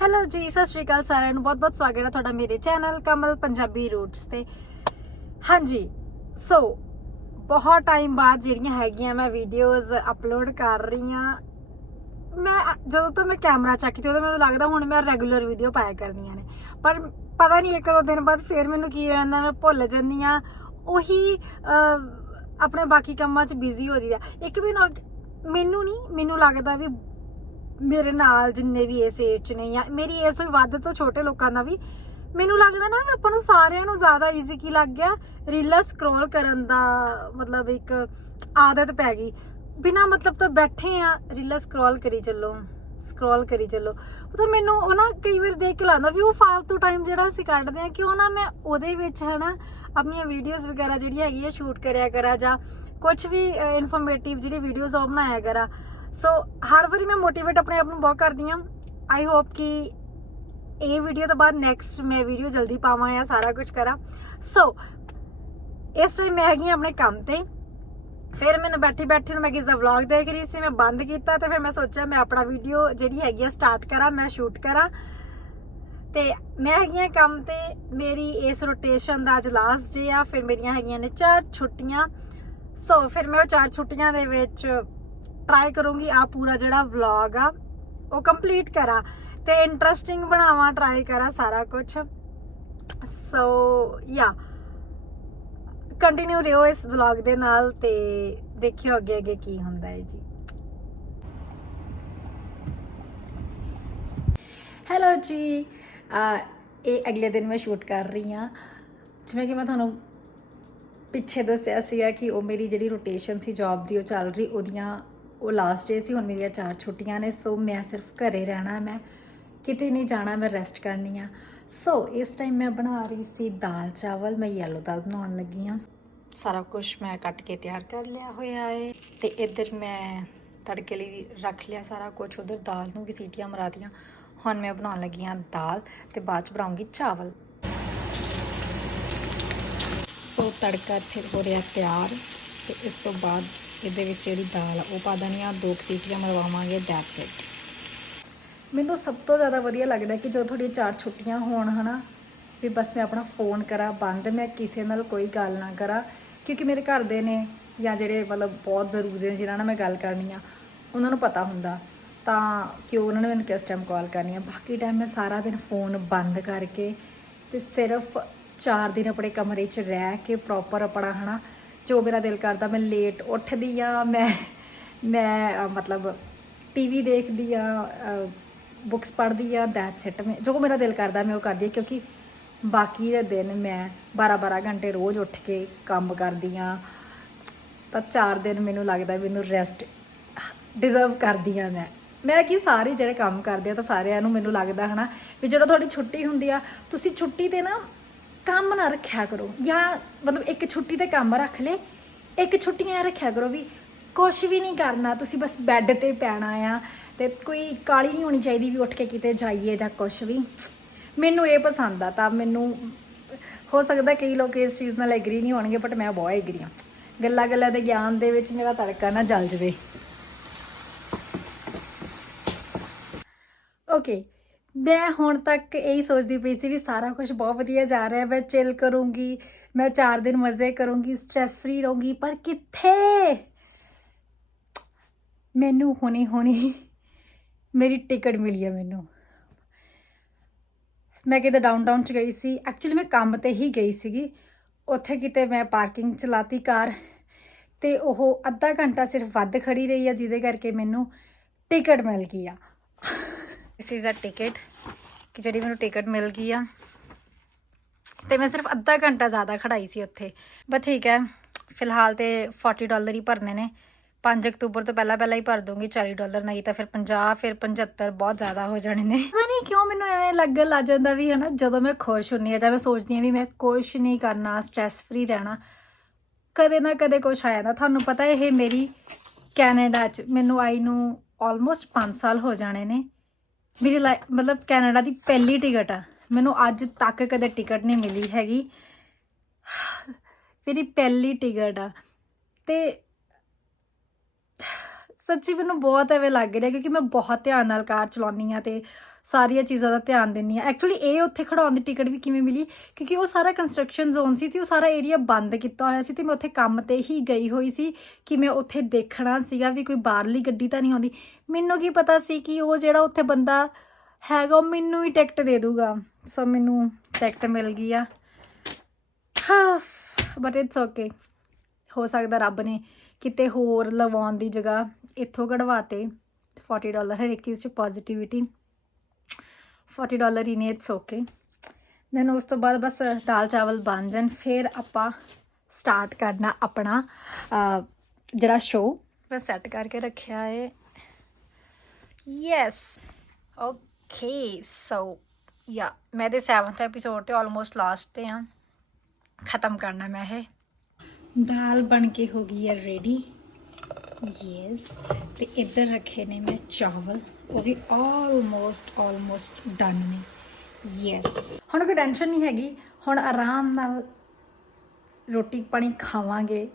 Hello ਜੀ, ਸਤਿ ਸ਼੍ਰੀ ਅਕਾਲ ਸਾਰਿਆਂ ਨੂੰ। ਬਹੁਤ-ਬਹੁਤ ਸਵਾਗਤ ਹੈ ਤੁਹਾਡਾ ਮੇਰੇ ਚੈਨਲ ਕਮਲ ਪੰਜਾਬੀ ਰੂਟਸ ਤੇ। ਹਾਂਜੀ ਸੋ ਬਹੁਤ ਟਾਈਮ ਬਾਅਦ ਜਿਹੜੀਆਂ ਹੈਗੀਆਂ ਮੈਂ ਵੀਡੀਓਜ਼ ਅਪਲੋਡ ਕਰ ਰਹੀ ਹਾਂ। ਮੈਂ, ਜਦੋਂ ਤੋਂ ਮੈਂ ਕੈਮਰਾ ਚੱਕੀ ਤੇ ਉਦੋਂ ਮੈਨੂੰ ਲੱਗਦਾ ਹੁਣ ਮੈਂ ਰੈਗੂਲਰ ਵੀਡੀਓ ਪਾਇਆ ਕਰਨੀਆਂ ਨੇ। ਪਰ ਪਤਾ ਨਹੀਂ, ਇੱਕ ਦੋ ਦਿਨ ਬਾਅਦ ਫੇਰ ਮੈਨੂੰ ਕੀ ਹੋ ਜਾਂਦਾ, ਮੈਂ ਭੁੱਲ ਜਾਂਦੀ ਆ ਉਹੀ ਆਪਣੇ ਬਾਕੀ ਕੰਮਾਂ 'ਚ ਬਿਜ਼ੀ ਹੋ ਜੀਦਾ ਇੱਕ ਵੀ ਮੈਨੂੰ ਨਹੀਂ, ਮੈਨੂੰ ਲੱਗਦਾ ਵੀ ਮੇਰੇ ਨਾਲ ਜਿੰਨੇ ਵੀ ਇਸ ਏਜ 'ਚ ਨੇ ਜਾਂ ਮੇਰੀ ਏਜ ਤੋਂ ਵੱਧ ਤੋਂ ਛੋਟੇ ਲੋਕਾਂ ਦਾ ਵੀ, ਮੈਨੂੰ ਲੱਗਦਾ ਨਾ ਆਪਾਂ ਨੂੰ ਸਾਰਿਆਂ ਨੂੰ ਜ਼ਿਆਦਾ ਈਜ਼ੀ ਕੀ ਲੱਗ ਗਿਆ? ਰੀਲਾਂ ਸਕਰੋਲ ਕਰਨ ਦਾ ਮਤਲਬ ਇੱਕ ਆਦਤ ਪੈ ਗਈ। ਬਿਨਾ ਮਤਲਬ ਤੋਂ ਬੈਠੇ ਆ ਰੀਲਾਂ ਸਕਰੋਲ ਕਰੀ ਚੱਲੋ ਸਕਰੋਲ ਕਰੀ ਚੱਲੋ। ਤਾਂ ਮੈਨੂੰ ਉਹ ਨਾ ਕਈ ਵਾਰ ਦੇਖ ਕੇ ਲੱਗਦਾ ਵੀ ਉਹ ਫਾਲਤੂ ਟਾਈਮ ਜਿਹੜਾ ਅਸੀਂ ਕੱਢਦੇ ਆ ਕਿਉਂ ਨਾ ਮੈਂ ਉਹਦੇ ਵਿੱਚ ਹਨਾ ਆਪਣੀਆਂ ਵੀਡੀਓਜ਼ ਵਗੈਰਾ ਜਿਹੜੀਆਂ ਹੈਗੀ ਸ਼ੂਟ ਕਰਿਆ ਕਰਾਂ ਜਾਂ ਕੁਝ ਵੀ ਇਨਫੋਰਮੇਟਿਵ ਜਿਹੜੀ ਵੀਡੀਓਜ਼ ਉਹ ਬਣਾਇਆ ਕਰਾਂ। ਸੋ ਹਰ ਵਾਰੀ ਮੈਂ ਮੋਟੀਵੇਟ ਆਪਣੇ ਆਪ ਨੂੰ ਬਹੁਤ ਕਰਦੀ ਹਾਂ। ਆਈ ਹੋਪ ਕਿ ਇਹ ਵੀਡੀਓ ਤੋਂ ਬਾਅਦ ਨੈਕਸਟ ਮੈਂ ਵੀਡੀਓ ਜਲਦੀ ਪਾਵਾਂ ਜਾਂ ਸਾਰਾ ਕੁਝ ਕਰਾਂ। ਸੋ ਇਸ ਟਾਈਮ ਮੈਂ ਹੈਗੀ ਹਾਂ ਆਪਣੇ ਕੰਮ ਤੇ। ਫਿਰ ਮੈਨੂੰ ਬੈਠੀ ਬੈਠੀ ਨੂੰ ਮੈਂ ਕਿਸ ਦਾ ਵਲੌਗ ਦੇਖ ਰਹੀ ਸੀ, ਮੈਂ ਬੰਦ ਕੀਤਾ ਤੇ ਫਿਰ ਮੈਂ ਸੋਚਿਆ ਮੈਂ ਆਪਣਾ ਵੀਡੀਓ ਜਿਹੜੀ ਹੈਗੀ ਆ ਸਟਾਰਟ ਕਰਾਂ, ਮੈਂ ਸ਼ੂਟ ਕਰਾਂ। ਤੇ ਮੈਂ ਹੈਗੀ ਹਾਂ ਕੰਮ ਤੇ, ਮੇਰੀ ਇਸ ਰੋਟੇਸ਼ਨ ਦਾ ਅੱਜ ਲਾਸਟ ਡੇ ਆ, ਫਿਰ ਮੇਰੀਆਂ ਹੈਗੀਆਂ ਨੇ ਚਾਰ ਛੁੱਟੀਆਂ। ਸੋ ਫਿਰ ਮੈਂ ਉਹ ਚਾਰ ਛੁੱਟੀਆਂ ਦੇ ਵਿੱਚ ਟਰਾਈ ਕਰੂੰਗੀ ਆ ਪੂਰਾ ਜਿਹੜਾ ਵਲੌਗ ਆ, ਉਹ ਕੰਪਲੀਟ ਕਰਾਂ ਤੇ ਇੰਟਰਸਟਿੰਗ ਬਣਾਵਾਂ ਟਰਾਈ ਕਰਾਂ ਸਾਰਾ ਕੁਝ ਸੋ ਯਾ ਕੰਟੀਨਿਊ ਰਹੋ ਇਸ ਵਲੌਗ ਦੇ ਨਾਲ ਤੇ ਦੇਖਿਓ ਅੱਗੇ ਅੱਗੇ ਕੀ ਹੁੰਦਾ ਹੈ ਜੀ। ਹੈਲੋ ਜੀ। ਇਹ ਅਗਲੇ ਦਿਨ ਮੈਂ ਸ਼ੂਟ ਕਰ ਰਹੀ ਹਾਂ। ਜਿਵੇਂ ਕਿ ਮੈਂ ਤੁਹਾਨੂੰ ਪਿੱਛੇ ਦੱਸਿਆ ਸੀਗਾ ਕਿ ਉਹ ਮੇਰੀ ਜਿਹੜੀ ਰੋਟੇਸ਼ਨ ਸੀ ਜੌਬ ਦੀ ਉਹ ਚੱਲ ਰਹੀ, ਉਹਦੀਆਂ ਉਹ ਲਾਸਟ ਡੇ ਸੀ, ਹੁਣ ਮੇਰੀਆਂ ਚਾਰ ਛੁੱਟੀਆਂ ਨੇ ਸੋ ਮੈਂ ਸਿਰਫ ਘਰੇ ਰਹਿਣਾ, ਮੈਂ ਕਿਤੇ ਨਹੀਂ ਜਾਣਾ, ਮੈਂ ਰੈਸਟ ਕਰਨੀ ਆ। ਸੋ ਇਸ ਟਾਈਮ ਮੈਂ ਬਣਾ ਰਹੀ ਸੀ ਦਾਲ ਚਾਵਲ, ਮੈਂ ਯੈਲੋ ਦਾਲ ਬਣਾਉਣ ਲੱਗੀ ਆ ਸਾਰਾ ਕੁਝ ਮੈਂ ਕੱਟ ਕੇ ਤਿਆਰ ਕਰ ਲਿਆ ਹੋਇਆ ਏ, ਤੇ ਇੱਧਰ ਮੈਂ ਤੜਕੇ ਲਈ ਰੱਖ ਲਿਆ ਸਾਰਾ ਕੁਝ ਉਧਰ ਦਾਲ ਨੂੰ ਵੀ ਸੀਟੀਆਂ ਮਰਾਤੀਆਂ। ਹੁਣ ਮੈਂ ਬਣਾਉਣ ਲੱਗੀ ਆ ਦਾਲ, ਤੇ ਬਾਅਦ ਚ ਬਣਾਉਂਗੀ ਚਾਵਲ। ਸੋ ਤੜਕਾ ਇੱਥੇ ਹੋ ਰਿਹਾ ਤਿਆਰ, ਤੇ ਇਸ ਤੋਂ ਬਾਅਦ ਇਹਦੇ ਵਿੱਚ ਜਿਹੜੀ ਦਾਲ ਆ, ਉਹ ਪਾ ਦੇਣੀ ਆ। ਦੋ ਕੁ ਸੀਟੀਆਂ ਮਰਵਾਵਾਂਗੇ ਦੈਟਸ ਇਟ ਮੈਨੂੰ ਸਭ ਤੋਂ ਜ਼ਿਆਦਾ ਵਧੀਆ ਲੱਗਦਾ ਕਿ ਜਦੋਂ ਤੁਹਾਡੀਆਂ ਚਾਰ ਛੁੱਟੀਆਂ ਹੋਣ, ਹਨਾ, ਵੀ ਬਸ ਮੈਂ ਆਪਣਾ ਫੋਨ ਕਰਾਂ ਬੰਦ, ਮੈਂ ਕਿਸੇ ਨਾਲ ਕੋਈ ਗੱਲ ਨਾ ਕਰਾਂ, ਕਿਉਂਕਿ ਮੇਰੇ ਘਰ ਦੇ ਨੇ ਜਾਂ ਜਿਹੜੇ ਮਤਲਬ ਬਹੁਤ ਜ਼ਰੂਰੀ ਨੇ, ਜਿਨ੍ਹਾਂ ਨਾਲ ਮੈਂ ਗੱਲ ਕਰਨੀ ਆ, ਉਹਨਾਂ ਨੂੰ ਪਤਾ ਹੁੰਦਾ। ਤਾਂ ਕਿ ਉਹਨਾਂ ਨੇ ਮੈਨੂੰ ਕਿਸ ਟਾਈਮ ਕਾਲ ਕਰਨੀ ਆ? ਬਾਕੀ ਟਾਈਮ ਮੈਂ ਸਾਰਾ ਦਿਨ ਫੋਨ ਬੰਦ ਕਰਕੇ ਤੇ ਸਿਰਫ 4 ਦਿਨ ਆਪਣੇ ਕਮਰੇ 'ਚ ਰਹਿ ਕੇ ਪ੍ਰੋਪਰ ਆਪਣਾ, ਹਨਾ ਜੋ ਮੇਰਾ ਦਿਲ ਕਰਦਾ ਮੈਂ ਲੇਟ ਉੱਠਦੀ ਆ ਮੈਂ ਮੈਂ ਅਹ, ਮਤਲਬ ਟੀਵੀ ਦੇਖਦੀ ਆ ਬੁੱਕਸ ਪੜ੍ਹਦੀ ਆ ਦੈਟਸ ਇਟ ਮੈਂ ਜੋ ਮੇਰਾ ਦਿਲ ਕਰਦਾ ਮੈਂ ਉਹ ਕਰਦੀ ਆ ਕਿਉਂਕਿ ਬਾਕੀ ਦੇ ਦਿਨ ਮੈਂ 12-12 ਘੰਟੇ ਰੋਜ਼ ਉੱਠ ਕੇ ਕੰਮ ਕਰਦੀ ਆ ਤਾਂ 4 ਦਿਨ ਮੈਨੂੰ ਲੱਗਦਾ ਮੈਨੂੰ ਰੈਸਟ ਡਿਜ਼ਰਵ ਕਰਦੀ ਆ ਮੈਂ। ਮੈਂ ਕੀ ਸਾਰੇ ਜਿਹੜੇ ਕੰਮ ਕਰਦੇ ਆ ਤਾਂ ਸਾਰਿਆਂ ਨੂੰ ਮੈਨੂੰ ਲੱਗਦਾ ਹਨਾ ਵੀ ਜਦੋਂ ਤੁਹਾਡੀ ਛੁੱਟੀ ਹੁੰਦੀ ਆ ਤੁਸੀਂ ਛੁੱਟੀ ਤੇ ਨਾ ਕੰਮ ਨਾ ਰੱਖਿਆ ਕਰੋ। ਜਾਂ ਮਤਲਬ ਇੱਕ ਛੁੱਟੀ ਤੇ ਕੰਮ ਰੱਖ ਲੈ, ਇੱਕ ਛੁੱਟੀਆਂ ਰੱਖਿਆ ਕਰੋ ਵੀ ਕੁਝ ਵੀ ਨਹੀਂ ਕਰਨਾ, ਤੁਸੀਂ ਬਸ ਬੈੱਡ ਤੇ ਪੈਣਾ ਆ ਤੇ ਕੋਈ ਕਾਲੀ ਨਹੀਂ ਹੋਣੀ ਚਾਹੀਦੀ ਵੀ ਉੱਠ ਕੇ ਕਿਤੇ ਜਾਈਏ ਜਾਂ ਕੁਝ ਵੀ। ਮੈਨੂੰ ਇਹ ਪਸੰਦ ਆ ਤਾਂ ਮੈਨੂੰ ਹੋ ਸਕਦਾ ਕਈ ਲੋਕ ਇਸ ਚੀਜ਼ ਨਾਲ ਐਗਰੀ ਨਹੀਂ ਹੋਣਗੇ ਬਟ ਮੈਂ ਬਹੁਤ ਐਗਰੀ ਹਾਂ ਗੱਲਾਂ ਗੱਲਾਂ ਦੇ ਗਿਆਨ ਦੇ ਵਿੱਚ ਮੇਰਾ ਤੜਕਾ ਨਾ ਜਲ ਜਵੇ। ਓਕੇ ਮੈਂ ਹੁਣ ਤੱਕ ਇਹੀ ਸੋਚਦੀ ਪਈ ਸੀ ਵੀ ਸਾਰਾ ਕੁਝ ਬਹੁਤ ਵਧੀਆ ਜਾ ਰਿਹਾ ਮੈਂ ਚਿਲ ਕਰੂੰਗੀ, ਮੈਂ 4 ਦਿਨ ਮਜ਼ੇ ਕਰੂੰਗੀ ਸਟ੍ਰੈਸ ਫ੍ਰੀ ਰਹੂੰਗੀ, ਪਰ ਕਿੱਥੇ? ਮੈਨੂੰ ਹੁਣੀ ਹੁਣੀ ਮੇਰੀ ਟਿਕਟ ਮਿਲੀ ਹੈ ਮੈਨੂੰ। ਮੈਂ ਕਿਤੇ ਡਾਊਨਟਾਊਨ ਚ ਗਈ ਸੀ। ਐਕਚੁਅਲੀ ਮੈਂ ਕੰਮ ਤੇ ਹੀ ਗਈ ਸੀਗੀ। ਉੱਥੇ ਕਿਤੇ ਮੈਂ ਪਾਰਕਿੰਗ ਚ ਲਾਤੀ ਕਾਰ ਤੇ ਉਹ ਅੱਧਾ ਘੰਟਾ ਸਿਰਫ ਵੱਧ ਖੜੀ ਰਹੀ ਆ ਜਿਹਦੇ ਕਰਕੇ ਮੈਨੂੰ ਟਿਕਟ ਮਿਲ ਗਈ ਆ। ਦਿਸ ਇਜ਼ ਅ ਟਿਕਟ ਕਿ ਜਿਹੜੀ ਮੈਨੂੰ ਟਿਕਟ ਮਿਲ ਗਈ ਆ ਤੇ ਮੈਂ ਸਿਰਫ ਅੱਧਾ ਘੰਟਾ ਜ਼ਿਆਦਾ ਖੜਾਈ ਸੀ ਉੱਥੇ ਬਸ ਠੀਕ ਹੈ ਫਿਲਹਾਲ ਤੇ 40 ਡਾਲਰ ਹੀ ਭਰਨੇ ਨੇ 5 ਅਕਤੂਬਰ ਤੋਂ ਪਹਿਲਾਂ ਪਹਿਲਾਂ ਹੀ ਭਰ ਦੂੰਗੀ 40 ਡਾਲਰ ਨਹੀਂ ਤਾਂ ਫਿਰ 50 ਫਿਰ 75 ਬਹੁਤ ਜ਼ਿਆਦਾ ਹੋ ਜਾਣੇ ਨੇ ਪਤਾ ਨਹੀਂ ਕਿਉਂ ਮੈਨੂੰ ਐਵੇਂ ਲੱਗਣ ਲੱਗ ਜਾਂਦਾ ਵੀ ਹਨਾ ਜਦੋਂ ਮੈਂ ਖੁਸ਼ ਹੁੰਨੀ ਆ ਜਾਂ ਮੈਂ ਸੋਚਦੀ ਆ ਵੀ ਮੈਂ ਕੁਝ ਨਹੀਂ ਕਰਨਾ ਸਟ੍ਰੈਸ ਫ੍ਰੀ ਰਹਿਣਾ ਕਦੇ ਨਾ ਕਦੇ ਕੁਝ ਆ ਜਾਂਦਾ ਤੁਹਾਨੂੰ ਪਤਾ ਇਹ ਮੇਰੀ ਕੈਨੇਡਾ 'ਚ ਮੈਨੂੰ ਆਈ ਨੂੰ ਆਲਮੋਸਟ 5 ਸਾਲ ਹੋ ਜਾਣੇ ਨੇ ਮੇਰੀ ਲਾਈ- ਮਤਲਬ ਕੈਨੇਡਾ ਦੀ ਪਹਿਲੀ ਟਿਕਟ ਆ। ਮੈਨੂੰ ਅੱਜ ਤੱਕ ਕਦੇ ਟਿਕਟ ਨਹੀਂ ਮਿਲੀ ਹੈਗੀ। ਮੇਰੀ ਪਹਿਲੀ ਟਿਕਟ ਆ। ਤੇ ਸੱਚੀ ਮੈਨੂੰ ਬਹੁਤ ਐਵੇਂ ਲੱਗ ਰਿਹਾ ਕਿਉਂਕਿ ਮੈਂ ਬਹੁਤ ਧਿਆਨ ਨਾਲ ਕਾਰ ਚਲਾਉਣੀ ਆ ਤੇ ਸਾਰੀਆਂ ਚੀਜ਼ਾਂ ਦਾ ਧਿਆਨ ਦਿੰਨੀ ਆ ਐਕਚੁਅਲੀ ਇਹ ਉੱਥੇ ਖੜਾਉਣ ਦੀ ਟਿਕਟ ਵੀ ਕਿਵੇਂ ਮਿਲੀ? ਕਿਉਂਕਿ ਉਹ ਸਾਰਾ ਕੰਸਟਰਕਸ਼ਨ ਜ਼ੋਨ ਸੀ ਤੇ ਉਹ ਸਾਰਾ ਏਰੀਆ ਬੰਦ ਕੀਤਾ ਹੋਇਆ ਸੀ ਤੇ ਮੈਂ ਉੱਥੇ ਕੰਮ ਤੇ ਹੀ ਗਈ ਹੋਈ ਸੀ ਕਿ ਮੈਂ ਉੱਥੇ ਦੇਖਣਾ ਸੀਗਾ ਵੀ ਕੋਈ ਬਾਹਰਲੀ ਗੱਡੀ ਤਾਂ ਨਹੀਂ ਆਉਂਦੀ। ਮੈਨੂੰ ਕੀ ਪਤਾ ਸੀ ਕਿ ਉਹ ਜਿਹੜਾ ਉੱਥੇ ਬੰਦਾ ਹੈਗਾ, ਉਹ ਮੈਨੂੰ ਹੀ ਟਿਕਟ ਦੇ ਦੂਗਾ। ਸੋ ਮੈਨੂੰ ਟਿਕਟ ਮਿਲ ਗਈ ਆ। ਬਟ ਇਟਸ ਓਕੇ ਹੋ ਸਕਦਾ ਰੱਬ ਨੇ ਕਿਤੇ ਹੋਰ ਲਵਾਉਣ ਦੀ ਜਗ੍ਹਾ ਇੱਥੋਂ ਕਢਵਾਤੇ 40 ਡਾਲਰ ਹਰ ਇੱਕ ਚੀਜ਼ 'ਚ ਪੋਜ਼ਿਟਿਵਿਟੀ 40 ਡਾਲਰ ਹੀ ਨੇ ਇਟਸ ਓਕੇ ਦੈਨ ਉਸ ਤੋਂ ਬਾਅਦ ਬਸ ਦਾਲ ਚਾਵਲ ਬਣ ਜਾਣ, ਫਿਰ ਆਪਾਂ ਸਟਾਰਟ ਕਰਨਾ ਆਪਣਾ ਜਿਹੜਾ ਸ਼ੋਅ ਮੈਂ ਸੈੱਟ ਕਰਕੇ ਰੱਖਿਆ ਹੈ ਯੈਸ ਓਕੇ ਸੋ ਯਾ ਮੈਂ ਦੇ 7th ਐਪੀਸੋਡ ਤੇ ਆਲਮੋਸਟ ਲਾਸਟ ਤੇ ਆ। ਖਤਮ ਕਰਨਾ ਮੈਂ ਇਹ। ਦਾਲ ਬਣ ਕੇ ਹੋ ਗਈ ਹੈ ਰੈਡੀ ਯੈਸ ਤੇ ਇੱਧਰ ਰੱਖੇ ਨੇ ਮੈਂ ਚਾਵਲ। ਉਹ ਵੀ ਆਲਮੋਸਟ ਆਲਮੋਸਟ ਡਨ ਨੇ। ਯੈਸ ਹੁਣ ਕੋਈ ਟੈਨਸ਼ਨ ਨਹੀਂ ਹੈਗੀ। ਹੁਣ ਆਰਾਮ ਨਾਲ ਰੋਟੀ ਪਾਣੀ ਖਾਵਾਂਗੇ,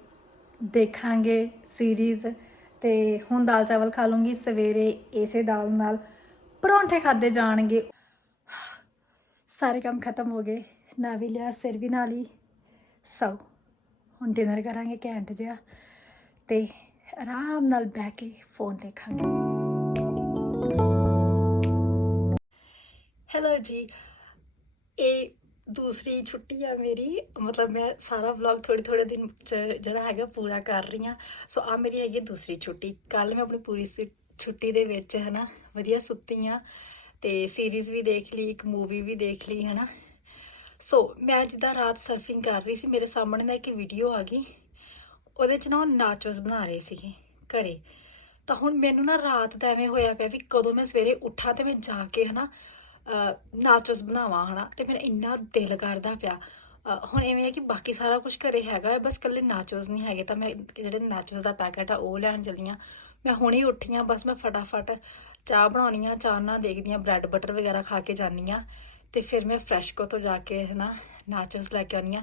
ਦੇਖਾਂਗੇ ਸੀਰੀਜ਼ ਤੇ ਹੁਣ ਦਾਲ ਚਾਵਲ ਖਾ ਲੂੰਗੀ। ਸਵੇਰੇ ਇਸੇ ਦਾਲ ਨਾਲ ਪਰੌਂਠੇ ਖਾਦੇ ਜਾਣਗੇ। ਸਾਰੇ ਕੰਮ ਖਤਮ ਹੋ ਗਏ। ਨਾ ਵੀ ਲਿਆ ਸਿਰ ਵੀ ਨਾਲ ਹੀ। ਸੋ ਹੁਣ ਡਿਨਰ ਕਰਾਂਗੇ ਘੈਂਟ ਜਿਹਾ ਤੇ ਆਰਾਮ ਨਾਲ ਬਹਿ ਕੇ ਫੋਨ ਦੇਖਾਂਗੇ। ਹੈਲੋ ਜੀ। ਇਹ ਦੂਸਰੀ ਛੁੱਟੀ ਆ ਮੇਰੀ। ਮਤਲਬ ਮੈਂ ਸਾਰਾ ਵਲੌਗ ਥੋੜੇ ਥੋੜੇ ਦਿਨ ਚ ਜਿਹੜਾ ਹੈਗਾ ਪੂਰਾ ਕਰ ਰਹੀ ਆ ਸੋ ਆ ਮੇਰੀ ਹੈਗੀ ਦੂਸਰੀ ਛੁੱਟੀ। ਕੱਲ ਮੈਂ ਆਪਣੀ ਪੂਰੀ ਸੀ- ਛੁੱਟੀ ਦੇ ਵਿੱਚ ਹਨਾ ਵਧੀਆ ਸੁੱਤੀ ਆ ਤੇ ਸੀਰੀਜ਼ ਵੀ ਦੇਖ ਲਈ, ਇੱਕ ਮੂਵੀ ਵੀ ਦੇਖ ਲਈ ਹਨਾ। ਸੋ ਮੈਂ ਜਿੱਦਾਂ ਰਾਤ ਸਰਫਿੰਗ ਕਰ ਰਹੀ ਸੀ ਮੇਰੇ ਸਾਹਮਣੇ ਨਾ ਇੱਕ ਵੀਡੀਓ ਆ ਗਈ। ਉਹਦੇ ਚ ਨਾ ਉਹ ਨਾਚੋਸ ਬਣਾ ਰਹੇ ਸੀਗੇ ਘਰੇ। ਤਾਂ ਹੁਣ ਮੈਨੂੰ ਨਾ ਰਾਤ ਦਾ ਐਵੇਂ ਹੋਇਆ ਪਿਆ ਵੀ ਕਦੋਂ ਮੈਂ ਸਵੇਰੇ ਉੱਠਾਂ ਤੇ ਮੈਂ ਜਾ ਕੇ ਹਨਾ ਨਾਚੋਸ ਬਣਾਵਾਂ ਹਨਾ ਤੇ ਮੇਰਾ ਇੰਨਾ ਦਿਲ ਕਰਦਾ ਪਿਆ। ਹੁਣ ਐਵੇਂ ਹੈ ਕਿ ਬਾਕੀ ਸਾਰਾ ਕੁਝ ਘਰੇ ਹੈਗਾ ਹੈ, ਬਸ ਕੱਲੇ ਨਾਚੋਸ ਨਹੀਂ ਹੈਗੇ। ਤਾਂ ਮੈਂ ਜਿਹੜੇ ਨਾਚੋਸ ਦਾ ਪੈਕੇਟ ਆ ਉਹ ਲੈਣ ਚੱਲੀ ਹਾਂ ਮੈਂ ਹੁਣੇ ਉੱਠੀ ਹਾਂ ਬਸ ਮੈਂ ਫਟਾਫਟ ਚਾਹ ਬਣਾਉਣੀ ਆ ਚਾਹ ਨਾਲ ਦੇਖਦੀ ਹਾਂ ਬ੍ਰੈਡ ਬਟਰ ਵਗੈਰਾ ਖਾ ਕੇ ਜਾਨੀ ਆ। ਤੇ ਫਿਰ ਮੈਂ ਫਰੈਸ਼ਕੋ ਤੋਂ ਜਾ ਕੇ ਹਨਾ ਨਾਚੋਸ ਲੈ ਕੇ ਆਉਣੀ ਆ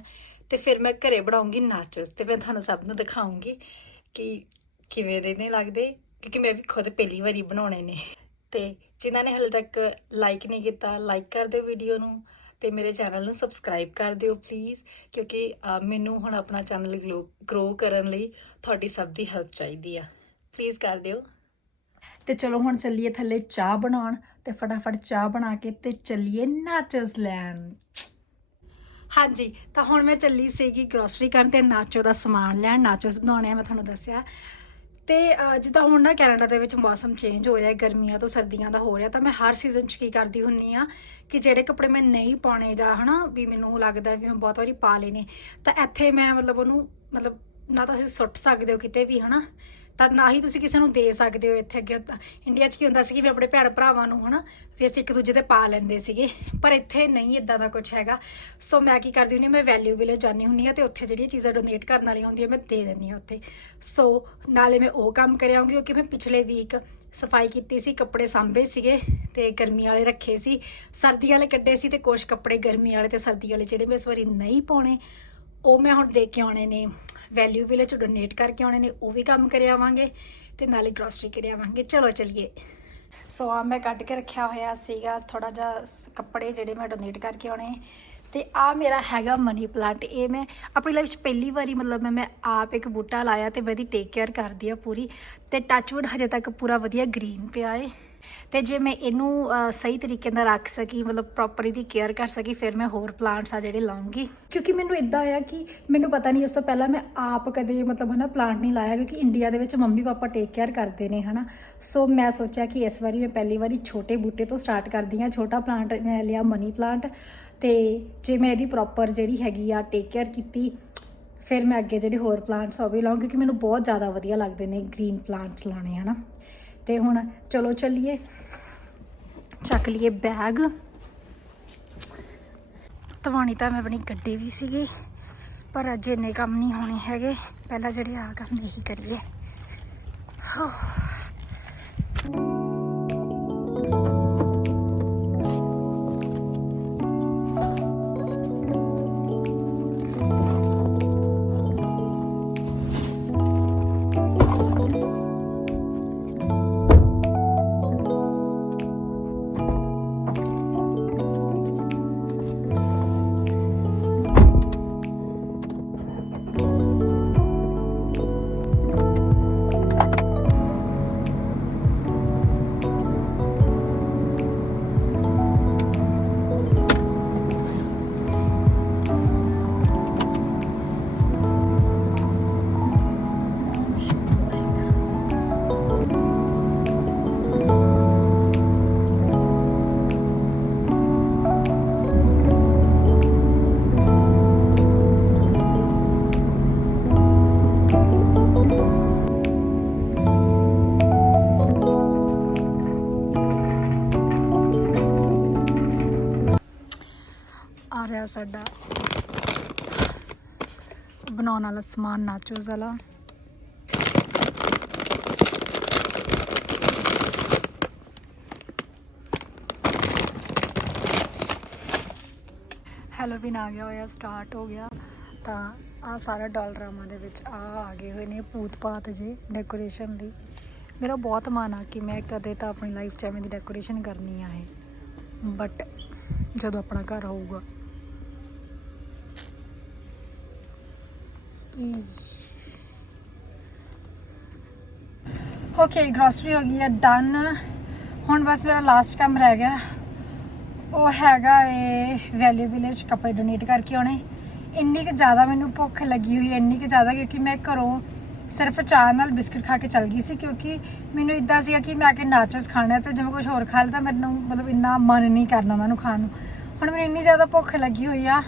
ਤੇ ਫਿਰ ਮੈਂ ਘਰੇ ਬਣਾਉਂਗੀ ਨਾਚੋਸ ਤੇ ਮੈਂ ਤੁਹਾਨੂੰ ਸਭ ਨੂੰ ਦਿਖਾਉਂਗੀ ਕਿ ਕਿਵੇਂ ਦੇ ਨੇ ਲੱਗਦੇ, ਕਿਉਂਕਿ ਮੈਂ ਵੀ ਖੁਦ ਪਹਿਲੀ ਵਾਰੀ ਬਣਾਉਣੇ ਨੇ। ਤੇ ਜਿਨ੍ਹਾਂ ਨੇ ਹਲੇ ਤੱਕ ਲਾਈਕ ਨਹੀਂ ਕੀਤਾ ਲਾਈਕ ਕਰ ਦਿਓ ਵੀਡੀਓ ਨੂੰ ਤੇ ਮੇਰੇ ਚੈਨਲ ਨੂੰ ਸਬਸਕ੍ਰਾਈਬ ਕਰ ਦਿਓ ਪਲੀਜ਼ ਕਿਉਂਕਿ ਮੈਨੂੰ ਹੁਣ ਆਪਣਾ ਚੈਨਲ ਗਰੋ ਕਰਨ ਲਈ ਤੁਹਾਡੀ ਸਭ ਦੀ ਹੈਲਪ ਚਾਹੀਦੀ ਆ। ਪਲੀਜ਼ ਕਰ ਦਿਓ। ਤੇ ਚਲੋ ਹੁਣ ਚੱਲੀਏ ਥੱਲੇ ਚਾਹ ਬਣਾਉਣ। ਤੇ ਫਟਾਫਟ ਚਾਹ ਬਣਾ ਕੇ ਤੇ ਚੱਲੀਏ ਨਾਚੋਸ ਲੈਣ। ਹਾਂਜੀ, ਤਾਂ ਹੁਣ ਮੈਂ ਚੱਲੀ ਸੀਗੀ ਗਰੋਸਰੀ ਕਰਨ ਤੇ ਨਾਚੋ ਦਾ ਸਮਾਨ ਲੈਣ, ਨਾਚੋਸ ਬਣਾਉਣੇ ਆ, ਮੈਂ ਤੁਹਾਨੂੰ ਦੱਸਿਆ। ਤੇ ਜਿੱਦਾਂ ਹੁਣ ਨਾ ਕੈਨੇਡਾ ਦੇ ਵਿੱਚ ਮੌਸਮ ਚੇਂਜ ਹੋ ਰਿਹਾ ਗਰਮੀਆਂ ਤੋਂ ਸਰਦੀਆਂ ਦਾ ਹੋ ਰਿਹਾ, ਤਾਂ ਮੈਂ ਹਰ ਸੀਜ਼ਨ 'ਚ ਕੀ ਕਰਦੀ ਹੁੰਨੀ ਆ ਕਿ ਜਿਹੜੇ ਕੱਪੜੇ ਮੈਂ ਨਹੀਂ ਪਾਉਣੇ ਜਾਂ ਹਨਾ ਵੀ ਮੈਨੂੰ ਲੱਗਦਾ ਵੀ ਮੈਂ ਬਹੁਤ ਵਾਰੀ ਪਾ ਲਏ ਨੇ, ਤਾਂ ਇੱਥੇ ਮੈਂ ਮਤਲਬ ਉਹਨੂੰ ਮਤਲਬ ਨਾ ਤਾਂ ਤੁਸੀਂ ਸੁੱਟ ਸਕਦੇ ਹੋ ਕਿਤੇ ਵੀ ਹਨਾ। ਤਾਂ ਨਾ ਹੀ ਤੁਸੀਂ ਕਿਸੇ ਨੂੰ ਦੇ ਸਕਦੇ ਹੋ ਇੱਥੇ ਅੱਗੇ। ਤਾਂ ਇੰਡੀਆ 'ਚ ਕੀ ਹੁੰਦਾ ਸੀ ਕਿ ਵੀ ਆਪਣੇ ਭੈਣ ਭਰਾਵਾਂ ਨੂੰ ਹਨਾ ਵੀ ਅਸੀਂ ਇੱਕ ਦੂਜੇ ਤੇ ਪਾ ਲੈਂਦੇ ਸੀਗੇ। ਪਰ ਇੱਥੇ ਨਹੀਂ ਇਦਾਂ ਦਾ ਕੁਝ ਹੈਗਾ। ਸੋ ਮੈਂ ਕੀ ਕਰਦੀ ਹੁੰਦੀ ਹਾਂ, ਮੈਂ ਵੈਲਿਊ ਵਿਲੇਜ ਜਾਂਦੀ ਹੁੰਦੀ ਆ ਤੇ ਉੱਥੇ ਜਿਹੜੀਆਂ ਚੀਜ਼ਾਂ ਡੋਨੇਟ ਕਰਨ ਵਾਲੀਆਂ ਹੁੰਦੀਆਂ ਮੈਂ ਦੇ ਦਿੰਦੀ ਆ ਉੱਥੇ। ਸੋ ਨਾਲੇ ਮੈਂ ਉਹ ਕੰਮ ਕਰ ਕਿਉਂਕਿ ਮੈਂ ਪਿਛਲੇ ਵੀਕ ਸਫ਼ਾਈ ਕੀਤੀ ਸੀ ਕੱਪੜੇ ਸਾਂਭੇ ਸੀਗੇ ਤੇ ਗਰਮੀ ਵਾਲੇ ਰੱਖੇ ਸੀ। ਸਰਦੀ ਵਾਲੇ ਕੱਢੇ ਸੀ ਤੇ ਕੁਝ ਕੱਪੜੇ ਗਰਮੀ ਵਾਲੇ ਤੇ ਸਰਦੀ ਵਾਲੇ ਜਿਹੜੇ ਮੈਂ ਇਸ ਵਾਰੀ ਨਹੀਂ ਪਾਉਣੇ ਉਹ ਮੈਂ ਹੁਣ ਦੇ ਕੇ ਆਉਣੇ ਨੇ। ਵੈਲਿਊ ਵਿਲੇਜ ਡੋਨੇਟ ਕਰਕੇ ਆਉਣੇ ਨੇ, ਉਹ ਵੀ ਕੰਮ ਕਰ ਆਵਾਂਗੇ ਤੇ ਨਾਲੇ ਗਰੋਸਰੀ ਕਰ ਆਵਾਂਗੇ। ਚਲੋ ਚਲਿਏ। ਸੋ ਆ ਮੈਂ ਕੱਢ ਕੇ ਰੱਖਿਆ ਹੋਇਆ ਸੀਗਾ ਥੋੜਾ ਜਿਹਾ ਕੱਪੜੇ ਜਿਹੜੇ ਮੈਂ ਡੋਨੇਟ ਕਰਕੇ ਆਉਣੇ। ਤੇ ਆ ਮੇਰਾ ਹੈਗਾ ਮਨੀ ਪਲਾਂਟ ਇਹ ਮੈਂ ਆਪਣੀ ਲਾਈਫ 'ਚ ਪਹਿਲੀ ਵਾਰੀ ਮਤਲਬ ਮੈਂ ਮੈਂ ਆਪ ਇੱਕ ਬੂਟਾ ਲਾਇਆ ਤੇ ਮੈਂ ਦੀ ਟੇਕ ਕੇਅਰ ਕਰਦੀ ਆ ਪੂਰੀ। ਤੇ ਟੱਚਵੁੱਡ ਹਜੇ ਤੱਕ ਪੂਰਾ ਵਧੀਆ ਗ੍ਰੀਨ ਪਿਆ ਏ। ਤੇ ਜੇ ਮੈਂ ਇਹਨੂੰ ਸਹੀ ਤਰੀਕੇ ਨਾਲ ਰੱਖ ਸਕੀ, ਮਤਲਬ ਪ੍ਰੋਪਰ ਇਹਦੀ ਕੇਅਰ ਕਰ ਸਕੀ, ਫਿਰ ਮੈਂ ਹੋਰ ਪਲਾਂਟਸ ਆ ਜਿਹੜੇ ਲਾਉਂਗੀ। ਕਿਉਂਕਿ ਮੈਨੂੰ ਇਦਾਂ ਆ ਕਿ ਮੈਨੂੰ ਪਤਾ ਨਹੀਂ ਇਸ ਤੋਂ ਪਹਿਲਾਂ ਮੈਂ ਆਪ ਕਦੇ, ਮਤਲਬ ਹਨਾ ਪਲਾਂਟ ਨਹੀਂ ਲਾਇਆ, ਕਿਉਂਕਿ ਇੰਡੀਆ ਦੇ ਵਿੱਚ ਮੰਮੀ ਪਾਪਾ ਟੇਕ ਕੇਅਰ ਕਰਦੇ ਨੇ, ਹਨਾ। ਸੋ ਮੈਂ ਸੋਚਿਆ ਕਿ ਇਸ ਵਾਰੀ ਮੈਂ ਪਹਿਲੀ ਵਾਰੀ ਛੋਟੇ ਬੂਟੇ ਤੋਂ ਸਟਾਰਟ ਕਰਦੀ ਹਾਂ, ਛੋਟਾ ਪਲਾਂਟ ਮੈਂ ਲਿਆ ਮਨੀ ਪਲਾਂਟ ਤੇ ਜੇ ਮੈਂ ਇਹਦੀ ਪ੍ਰੋਪਰ ਜਿਹੜੀ ਹੈਗੀ ਆ ਟੇਕ ਕੇਅਰ ਕੀਤੀ, ਫਿਰ ਮੈਂ ਅੱਗੇ ਜਿਹੜੇ ਹੋਰ ਪਲਾਂਟਸ ਉਹ ਵੀ ਲਾਉਂ ਕਿਉਂਕਿ ਮੈਨੂੰ ਬਹੁਤ ਜ਼ਿਆਦਾ ਵਧੀਆ ਲੱਗਦੇ ਨੇ ਗ੍ਰੀਨ ਪਲਾਂਟਸ ਲਾਉਣੇ, ਹਨਾ। ਤੇ ਹੁਣ ਚਲੋ ਚੱਲੀਏ। ਚੱਕ ਲਈਏ ਬੈਗ ਤਵਾਣੀ ਤਾਂ ਮੈਂ ਆਪਣੀ ਗੱਡੀ ਵੀ ਸੀਗੀ, ਪਰ ਅੱਜ ਇੰਨੇ ਕੰਮ ਨਹੀਂ ਹੋਣੇ ਹੈਗੇ। ਪਹਿਲਾਂ ਜਿਹੜੇ ਆ ਕੰਮ ਨਹੀਂ ਕਰੀਏ। ਹੋ ਰਿਹਾ ਸਾਡਾ। ਬਣਾਉਣ ਵਾਲਾ ਸਮਾਨ ਨਾਚੋਸ ਵਾਲਾ। ਹੈਲੋਵੀਨ ਆ ਗਿਆ ਹੋਇਆ ਸਟਾਰਟ ਹੋ ਗਿਆ। ਤਾਂ ਆ ਸਾਰਾ ਡਾਲਰਾਮਾ ਦੇ ਵਿੱਚ ਆ ਆ ਗਏ ਹੋਏ ਨੇ ਭੂਤ ਪਾਤ ਜੇ ਡੈਕੋਰੇਸ਼ਨ ਲਈ ਮੇਰਾ ਬਹੁਤ ਮਨ ਆ ਕਿ ਮੈਂ ਕਦੇ ਤਾਂ ਆਪਣੀ ਲਾਈਫ 'ਚ ਐਵੇਂ ਦੀ ਡੈਕੋਰੇਸ਼ਨ ਕਰਨੀ ਆ ਇਹ। ਬਟ ਜਦੋਂ ਆਪਣਾ ਘਰ ਹੋਊਗਾ ਓਕੇ ਗ੍ਰੋਸਰੀ ਹੋ ਗਈ ਹੈ ਡਨ ਹੁਣ ਬਸ ਮੇਰਾ ਲਾਸਟ ਕੰਮ ਰਹਿ ਗਿਆ। ਉਹ ਹੈਗਾ ਏ ਵੈਲੀ ਵਿਲੇਜ ਕੱਪੜੇ ਡੋਨੇਟ ਕਰਕੇ ਆਉਣੇ। ਇੰਨੀ ਕਿ ਜ਼ਿਆਦਾ ਮੈਨੂੰ ਭੁੱਖ ਲੱਗੀ ਹੋਈ, ਇੰਨੀ ਕਿ ਜ਼ਿਆਦਾ, ਕਿਉਂਕਿ ਮੈਂ ਘਰੋਂ ਸਿਰਫ ਚਾਹ ਨਾਲ ਬਿਸਕਟ ਖਾ ਕੇ ਚਲ ਗਈ ਸੀ, ਕਿਉਂਕਿ ਮੈਨੂੰ ਇਦਾਂ ਸੀਗਾ ਕਿ ਮੈਂ ਆ ਕੇ ਨਾਚਸ ਖਾਣਾ ਤੇ ਜੇ ਮੈਂ ਕੁਝ ਹੋਰ ਖਾ ਲਿਆ ਤਾਂ ਮੈਨੂੰ ਮਤਲਬ ਇੰਨਾ ਮਨ ਨਹੀਂ ਕਰਨਾ ਉਹਨਾਂ ਨੂੰ ਖਾਣ ਨੂੰ। ਹੁਣ ਮੈਨੂੰ ਇੰਨੀ ਜ਼ਿਆਦਾ ਭੁੱਖ ਲੱਗੀ ਹੋਈ ਆ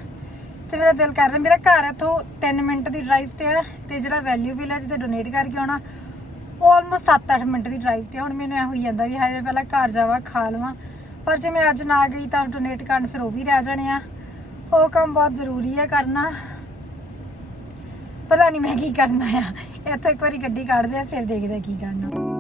ਤੇ ਮੇਰਾ ਦਿਲ ਕਰ ਰਿਹਾ, ਮੇਰਾ ਘਰ ਇੱਥੋਂ 3 ਮਿੰਟ ਦੀ ਡਰਾਈਵ ਤੇ ਆ ਤੇ ਜਿਹੜਾ ਵੈਲਿਊ ਵਿਲੇਜ ਤੇ ਡੋਨੇਟ ਕਰਕੇ ਆਉਣਾ, ਉਹ ਆਲਮੋਸਟ 7-8 ਮਿੰਟ ਦੀ ਡਰਾਈਵ ਤੇ ਆ। ਹੁਣ ਮੈਨੂੰ ਇਹ ਹੋਈ ਜਾਂਦਾ ਵੀ ਹਾਏ, ਮੈਂ ਪਹਿਲਾਂ ਘਰ ਜਾਵਾਂ, ਖਾ ਲਵਾਂ। ਪਰ ਜੇ ਮੈਂ ਅੱਜ ਨਾ ਗਈ ਤਾਂ ਡੋਨੇਟ ਕਰਨ ਫਿਰ ਉਹ ਵੀ ਰਹਿ ਜਾਣੇ ਆ। ਉਹ ਕੰਮ ਬਹੁਤ ਜ਼ਰੂਰੀ ਹੈ ਕਰਨਾ। ਪਤਾ ਨਹੀਂ ਮੈਂ ਕੀ ਕਰਨਾ ਆ। ਇੱਥੋਂ ਇੱਕ ਵਾਰੀ ਗੱਡੀ ਕੱਢਦੇ ਆ, ਫਿਰ ਦੇਖਦੇ ਆ ਕੀ ਕਰਨਾ।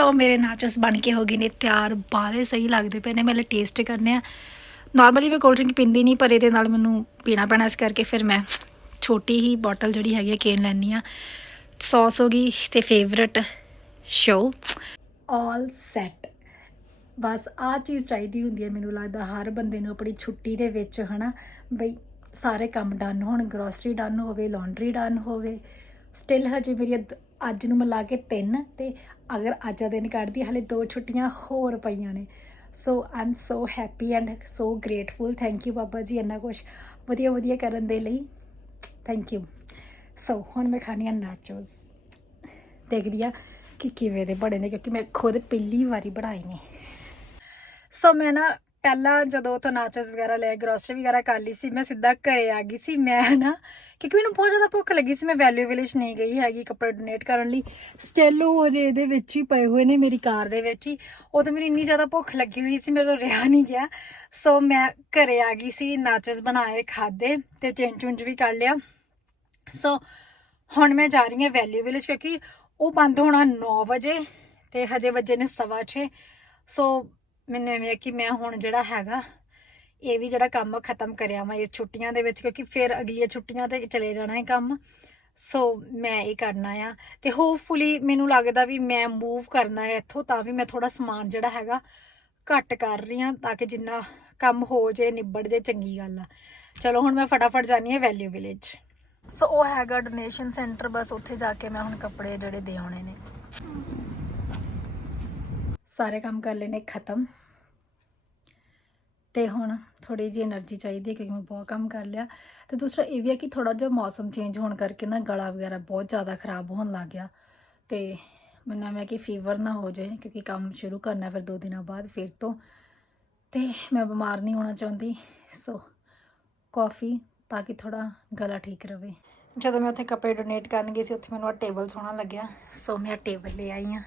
ਸੋ ਮੇਰੇ ਨਾਚਸ ਬਣ ਕੇ ਹੋ ਗਏ ਨੇ ਤਿਆਰ ਬਾਲੇ ਸਹੀ ਲੱਗਦੇ ਪਏ ਨੇ, ਮੈਂ ਟੇਸਟ ਕਰਨੇ ਆ। ਨਾਰਮਲੀ ਮੈਂ ਕੋਲਡ ਡਰਿੰਕ ਪੀਂਦੀ ਨਹੀਂ ਪਰ ਇਹਦੇ ਨਾਲ ਮੈਨੂੰ ਪੀਣਾ ਪੈਣਾ, ਇਸ ਕਰਕੇ ਫਿਰ ਮੈਂ ਛੋਟੀ ਹੀ ਬੋਟਲ ਜਿਹੜੀ ਹੈਗੀ ਆ ਕੇਨ ਲੈਣੀ ਆ। ਸੌਸ ਹੋ ਗਈ ਤੇ ਫੇਵਰਟ ਸ਼ੋ ਆਲ ਸੈਟ ਬਸ ਆ ਚੀਜ਼ ਚਾਹੀਦੀ ਹੁੰਦੀ ਹੈ ਮੈਨੂੰ ਲੱਗਦਾ ਹਰ ਬੰਦੇ ਨੂੰ ਆਪਣੀ ਛੁੱਟੀ ਦੇ ਵਿੱਚ, ਹਨਾ? ਬਈ ਸਾਰੇ ਕੰਮ ਡਨ ਹੋਣ ਗਰੋਸਰੀ ਡਨ ਹੋਵੇ ਲਾਂਡਰੀ ਡਨ ਹੋਵੇ। ਸਟਿਲ ਹਜੇ ਮੇਰੀ ਅੱਧ- ਅੱਜ ਨੂੰ ਮਿਲਾ ਕੇ ਤਿੰਨ ਤੇ ਅਗਰ ਅੱਜ ਦਾ ਦਿਨ ਕੱਢਦੀ ਹਲੇ ਦੋ ਛੁੱਟੀਆਂ ਹੋਰ ਪਈਆਂ ਨੇ। So I am so happy and so grateful thank you Baba ji, ਇੰਨਾ ਕੁਝ ਵਧੀਆ ਵਧੀਆ ਕਰਨ ਦੇ ਲਈ। ਥੈਂਕ ਯੂ ਸੋ ਹੁਣ ਮੈਂ ਖਾਣੀ ਆ ਨਾਚੋਸ ਦੇਖਦੀ ਆ ਕਿ ਕਿਵੇਂ ਦੇ ਬਣੇ ਨੇ, ਕਿਉਂਕਿ ਮੈਂ ਖੁਦ ਪਹਿਲੀ ਵਾਰੀ ਬਣਾਏ ਨੇ। ਸੋ ਮੈਂ ਨਾ ਪਹਿਲਾਂ ਜਦੋਂ ਤੋਂ ਨਾਚਸ ਵਗੈਰਾ ਲੈ ਗਰੋਸਰੀ ਵਗੈਰਾ ਕਰ ਲਈ ਸੀ, ਮੈਂ ਸਿੱਧਾ ਘਰੇ ਆ ਗਈ ਸੀ। ਮੈਂ ਨਾ, ਕਿਉਂਕਿ ਮੈਨੂੰ ਬਹੁਤ ਜ਼ਿਆਦਾ ਭੁੱਖ ਲੱਗੀ ਸੀ, ਮੈਂ ਵੈਲਿਊ ਵਿਲੇਜ ਨਹੀਂ ਗਈ ਹੈਗੀ ਕੱਪੜੇ ਡੋਨੇਟ ਕਰਨ ਲਈ। ਸਟਿਲ ਉਹ ਅਜੇ ਇਹਦੇ ਵਿੱਚ ਹੀ ਪਏ ਹੋਏ ਨੇ, ਮੇਰੀ ਕਾਰ ਦੇ ਵਿੱਚ ਹੀ। ਉਹ ਤਾਂ ਮੈਨੂੰ ਇੰਨੀ ਜ਼ਿਆਦਾ ਭੁੱਖ ਲੱਗੀ ਹੋਈ ਸੀ, ਮੇਰੇ ਤੋਂ ਰਿਹਾ ਨਹੀਂ ਗਿਆ। ਸੋ ਮੈਂ ਘਰੇ ਆ ਗਈ ਸੀ, ਨਾਚਸ ਬਣਾਏ ਖਾਦੇ ਤੇ ਚੇਂਜ ਵੀ ਕਰ ਲਿਆ। ਸੋ ਹੁਣ ਮੈਂ ਜਾ ਰਹੀ ਹਾਂ ਵੈਲਿਊ ਵਿਲੇਜ ਕਿਉਂਕਿ ਉਹ ਬੰਦ ਹੋਣਾ 9 ਵਜੇ ਤੇ ਹਜੇ ਵਜੇ ਨੇ 6:30 ਸੋ ਮੈਨੂੰ ਐਵੇਂ ਆ ਕਿ ਮੈਂ ਹੁਣ ਜਿਹੜਾ ਹੈਗਾ, ਇਹ ਵੀ ਜਿਹੜਾ ਕੰਮ ਖਤਮ ਕਰਿਆ ਮੈਂ ਇਸ ਛੁੱਟੀਆਂ ਦੇ ਵਿੱਚ, ਕਿਉਂਕਿ ਫਿਰ ਅਗਲੀਆਂ ਛੁੱਟੀਆਂ ਤੇ ਚਲੇ ਜਾਣਾ ਹੈ ਕੰਮ। ਸੋ ਮੈਂ ਇਹ ਕਰਨਾ ਆ ਤੇ ਹੋਪਫੁਲੀ ਮੈਨੂੰ ਲੱਗਦਾ ਵੀ ਮੈਂ ਮੂਵ ਕਰਨਾ ਹੈ ਇੱਥੋਂ, ਤਾਂ ਵੀ ਮੈਂ ਥੋੜਾ ਸਮਾਨ ਜਿਹੜਾ ਹੈਗਾ ਘੱਟ ਕਰ ਰਹੀ ਹਾਂ, ਤਾਂ ਕਿ ਜਿੰਨਾ ਕੰਮ ਹੋ ਜੇ, ਨਿਬੜ ਜੇ, ਚੰਗੀ ਗੱਲ ਆ। ਚਲੋ, ਹੁਣ ਮੈਂ ਫਟਾਫਟ ਜਾਣੀ ਹੈ ਵੈਲਿਊ ਵਿਲੇਜ ਸੋ ਉਹ ਹੈਗਾ ਡੋਨੇਸ਼ਨ ਸੈਂਟਰ ਬਸ ਉੱਥੇ ਜਾ ਕੇ ਮੈਂ ਹੁਣ ਕੱਪੜੇ ਜਿਹੜੇ ਦੇ ਆਉਣੇ ਨੇ। ਸਾਰੇ ਕੰਮ ਕਰ ਲੈਨੇ ਖਤਮ। ਤੇ ਹੁਣ ਥੋੜੀ ਜਿਹੀ એનર્ਜੀ ਚਾਹੀਦੀ ਹੈ ਕਿਉਂਕਿ ਮੈਂ ਬਹੁਤ ਕੰਮ ਕਰ ਲਿਆ। ਤੇ ਦੂਸਰਾ ਇਹ ਵੀ ਹੈ ਕਿ ਥੋੜਾ ਜਿਹਾ ਮੌਸਮ ਚੇਂਜ ਹੋਣ ਕਰਕੇ ਨਾ ਗਲਾ ਵਗੈਰਾ ਬਹੁਤ ਜ਼ਿਆਦਾ ਖਰਾਬ ਹੋਣ ਲੱਗ ਗਿਆ। ਤੇ ਮੈਨੂੰ ਐਵੇਂ ਕਿ ਫੀਵਰ ਨਾ ਹੋ ਜਾਏ ਕਿਉਂਕਿ ਕੰਮ ਸ਼ੁਰੂ ਕਰਨਾ ਫਿਰ ਦੋ ਦਿਨਾਂ ਬਾਅਦ ਫਿਰ ਤੋਂ। ਤੇ ਮੈਂ ਬਿਮਾਰ ਨਹੀਂ ਹੋਣਾ ਚਾਹੁੰਦੀ ਸੋ ਕਾਫੀ ਤਾਂ ਕਿ ਥੋੜਾ ਗਲਾ ਠੀਕ ਰਹੇ ਜਦੋਂ ਮੈਂ ਉੱਥੇ ਕੱਪੜੇ ਡੋਨੇਟ ਕਰਨ ਗਈ ਸੀ, ਉੱਥੇ ਮੈਨੂੰ ਆ ਟੇਬਲ ਸੋਹਣਾ ਲੱਗਿਆ ਸੋ ਮੈਂ ਆ ਟੇਬਲ ਲੈ ਆਈ ਆ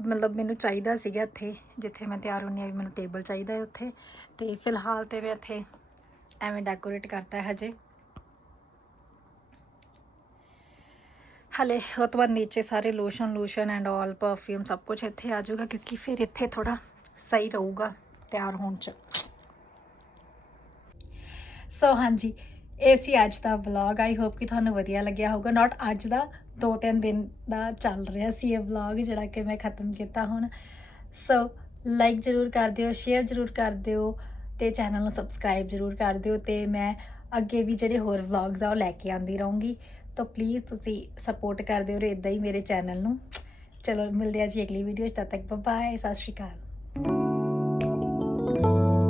ਮਤਲਬ ਮੈਨੂੰ ਚਾਹੀਦਾ ਸੀਗਾ ਇੱਥੇ, ਜਿੱਥੇ ਮੈਂ ਤਿਆਰ ਹੁੰਨੀ ਆ ਵੀ ਮੈਨੂੰ ਟੇਬਲ ਚਾਹੀਦਾ ਹੈ ਉੱਥੇ। ਤੇ ਫਿਲਹਾਲ ਤੇ ਮੈਂ ਇੱਥੇ ਐਵੇਂ ਡੈਕੋਰੇਟ ਕਰਤਾ ਹੈ ਹਜੇ। ਹਲੇ ਉਹ ਤੋਂ ਬਾਅਦ ਨੀਚੇ ਸਾਰੇ lotion lotion and all perfume ਸਭ ਕੁਝ ਇੱਥੇ ਆ ਜਾਊਗਾ, ਕਿਉਂਕਿ ਫਿਰ ਇੱਥੇ ਥੋੜਾ ਸਹੀ ਰਹੂਗਾ ਤਿਆਰ ਹੋਣ ਚ। ਸੋ ਹਾਂਜੀ। ਇਹ ਸੀ ਅੱਜ ਦਾ ਵਲੌਗ ਆਈ ਹੋਪ ਕਿ ਤੁਹਾਨੂੰ ਵਧੀਆ ਲੱਗਿਆ ਹੋਊਗਾ। ਨਾਟ ਅੱਜ ਦਾ ਦੋ ਤਿੰਨ ਦਿਨ ਦਾ ਚੱਲ ਰਿਹਾ ਸੀ ਇਹ ਵਲੌਗ ਜਿਹੜਾ ਕਿ ਮੈਂ ਖਤਮ ਕੀਤਾ ਹੁਣ। ਸੋ ਲਾਈਕ ਜਰੂਰ ਕਰ ਦਿਓ ਸ਼ੇਅਰ ਜਰੂਰ ਕਰ ਦਿਓ ਤੇ ਚੈਨਲ ਨੂੰ ਸਬਸਕ੍ਰਾਈਬ ਜਰੂਰ ਕਰ ਦਿਓ ਤੇ ਮੈਂ ਅੱਗੇ ਵੀ ਜਿਹੜੇ ਹੋਰ ਵਲੌਗਸ ਆ ਉਹ ਲੈ ਕੇ ਆਂਦੀ ਰਹੂੰਗੀ। ਤਾਂ ਪਲੀਜ਼ ਤੁਸੀਂ ਸਪੋਰਟ ਕਰ ਦਿਓ ਰੇ ਇਦਾਂ ਹੀ ਮੇਰੇ ਚੈਨਲ ਨੂੰ। ਚਲੋ, ਮਿਲਦੇ ਆ ਜੀ ਅਗਲੀ ਵੀਡੀਓ 'ਚ। ਤਦ ਤੱਕ ਬਾਏ ਸਤਿ ਸ਼੍ਰੀ ਅਕਾਲ।